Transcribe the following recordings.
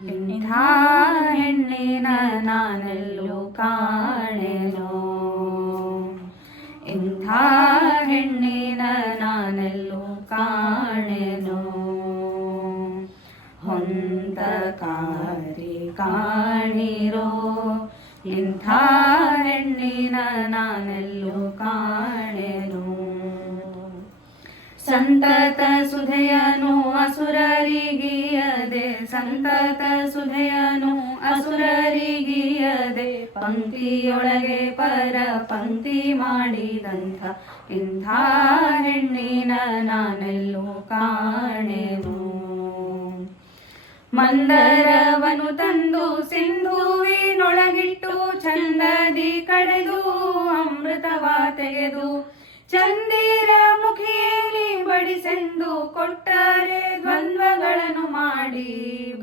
ಇಂಥ ಹೆಣ್ಣಿನ ನಾನೆಲ್ಲೂ ಕಾಣೆನೋ, ಇಂಥ ಹೆಣ್ಣಿನ ನಾನೆಲ್ಲೂ ಕಾಣೆನೋ. ಹೊಂದಕಾರಿ ಕಾಣಿರೋ ಇಂಥ ಹೆಣ್ಣಿನ ನಾನೆಲ್ಲೂ ಕಾಣೆನೋ. ಸಂತತ ಸುಧೆಯನು ಅಸುರರಿಗೀಯದೆ, ಸಂತತ ಸುಧೆಯನು ಅಸುರರಿಗೀಯದೆ, ಪಂಕ್ತಿಯೊಳಗೆ ಪರ ಪಂಕ್ತಿ ಮಾಡಿದಂಥ ಇಂಥ ಹೆಣ್ಣಿನ ನಾನೆಲ್ಲೂ ಕಾಣೆನು. ಮಂದರವನು ತಂದು ಸಿಂಧುವಿನೊಳಗಿಟ್ಟು ಚಂದದಿ ಕಡೆದು ಅಮೃತವ ತೆಗೆದು ಚಂದಿರ ಮುಖಿಯಲ್ಲಿ ಬಡಿಸೆಂದು ಕೊಟ್ಟರೆ ದ್ವಂದ್ವಗಳನ್ನು ಮಾಡಿ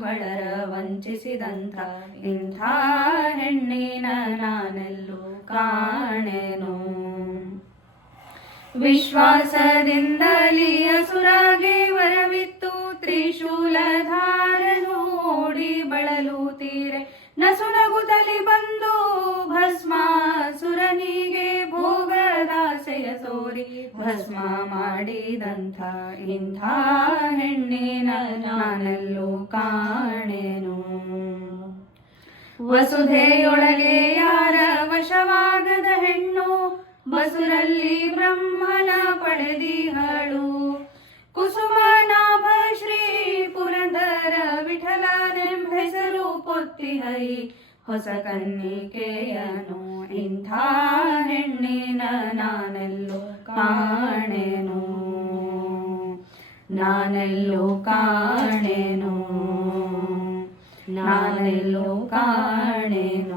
ಬಡರ ವಂಚಿಸಿದಂಥ ಇಂಥ ಹೆಣ್ಣಿನ ನಾನೆಲ್ಲೂ ಕಾಣೆನು. ವಿಶ್ವಾಸದಿಂದಲೇ ಅಸುರಗೆ ವರವಿತ್ತು ತ್ರಿಶೂಲಧಾರನು ಓಡಿ ಬಳಲುತ್ತೀರೆ, ನಸುನಗುತ್ತಲಿ ಬಂದು ಭಸ್ಮಾಸುರನಿಗೆ ಭೋಗದಾಸೆಯ ತೋರಿ ಭಸ್ಮ ಮಾಡಿದಂಥ ಇಂಥ ಹೆಣ್ಣಿನ ನಾನೆಲ್ಲೂ ಕಾಣೆನು. ವಸುಧೆಯೊಳಗೆ ಯಾರ ವಶವಾಗದ ಹೆಣ್ಣು ಬಸುರಲ್ಲಿ ಬ್ರಹ್ಮನ ಪಡೆದಿಹಳು, ಕುಸುಮನಾಭ ಶ್ರೀ ಪುರಂದರ ವಿಠಲನೆಂಬೆಸರು ಪೊತ್ತಿಹೈ ಹೊಸ ಕನ್ನಿಕೆಯನು. ಇಂಥ ಹೆಣ್ಣಿನ ನಾನೆಲ್ಲೂ ಕಾಣೆನು, ನಾನೆಲ್ಲೂ ಕಾಣೆನು, ನಾನೆಲ್ಲೂ ಕಾಣೆನು.